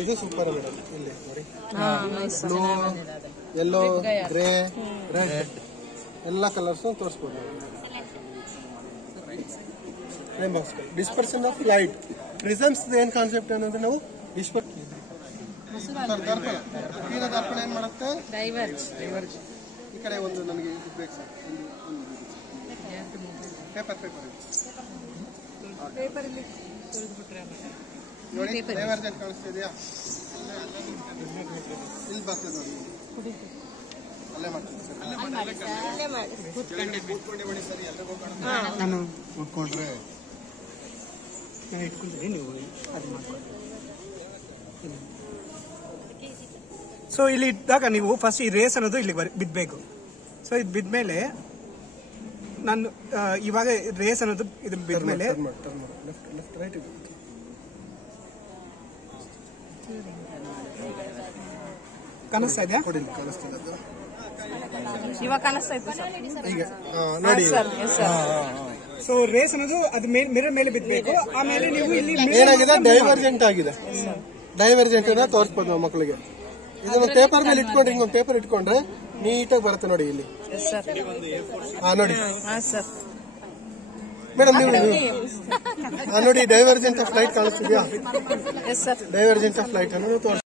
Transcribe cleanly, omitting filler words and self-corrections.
ಇದು super madam. ಇಲ್ಲಿ ನೋಡಿ, ಬ್ಲೂ, ಯೆಲ್ಲೋ, ಗ್ರೇ, ರೆಡ್ ಎಲ್ಲ ಕಲರ್ಸ್ ತೋರಿಸ್ಬೋದು. ಡಿಸ್ಪರ್ಷನ್ ಆಫ್ ಲೈಟ್ ಪ್ರಿಸಮ್ಸ್ ಏನ್ ಕಾನ್ಸೆಪ್ಟ್ ಅನ್ನೋದು ನಾವು ದರ್ಪಣ ಏನ್ ಮಾಡುತ್ತೆ, ಡೈವರ್ಜ್. ಈ ಕಡೆ ಒಂದು ನನಗೆ ಬೇಕು ಸರ್, ಪೇಪರ್ ನೋಡಿ, ಡೈವರ್ಜೆಂಟ್ ಕಾಣಿಸ್ತಿದೆಯಾ? ಇಲ್ಲಿ ಬರ್ತದೆ ನೋಡಿ, ಅಲ್ಲೇ ಮಾಡ್ತೀನಿ ಸರ್. ನಾನು ಕೂತ್ಕೊಂಡ್ರೆ ಇಟ್ಕೊಂಡ್ರೆ ನೀವು ಅದು ಮಾಡ್ಕೊಳ್ಳಿ. ಸೊ ಇಲ್ಲಿ ಇದ್ದಾಗ ನೀವು ಫಸ್ಟ್ ಈ ರೇಸ್ ಅನ್ನೋದು ಇಲ್ಲಿ ಬಿದ್ದಬೇಕು. ಸೊ ಇದು ಬಿದ್ಮೇಲೆ ನಾನು ಇವಾಗ ರೇಸ್ ಅನ್ನೋದು ಇದು ಬಿದ್ಮೇಲೆ ಕಾಣಿಸ್ತಾ ಇದೆಯಾ? ಇವಾಗ ಕಾಣಿಸ್ತಾ ಇತ್ತು ನೋಡಿ. ಸೊ ರೇಸ್ ಅನ್ನೋದು ಅದು ಮಿರರ್ ಮೇಲೆ ಬಿದ್ದಬೇಕು. ಆಮೇಲೆ ನೀವು ಇಲ್ಲಿ ಏನಾಗಿದೆ, ಡೈವರ್ಜೆಂಟ್ ಆಗಿದೆ. ಡೈವರ್ಜೆಂಟ್ ಅನ್ನ ತೋರಿಸ್ಬೋದು ನಾವು ಮಕ್ಕಳಿಗೆ. ಇದನ್ನ ಪೇಪರ್ ಮೇಲೆ ಇಟ್ಕೊಂಡ್ರೆ, ಹಿಂಗೊಂದು ಪೇಪರ್ ಇಟ್ಕೊಂಡ್ರೆ ನೀಟಾಗಿ ಬರುತ್ತೆ ನೋಡಿ. ಇಲ್ಲಿ ನೋಡಿ ಮೇಡಮ್, ನೀವು ನೋಡಿ, ಡೈವರ್ಜೆಂಟ್ ಆಫ್ ಲೈಟ್ ಕಾಣಿಸ್ತಿದ್ಯಾ? ಡೈವರ್ಜೆಂಟ್ ಆಫ್ ಲೈಟ್ ಅನ್ನು ತೋರಿಸ್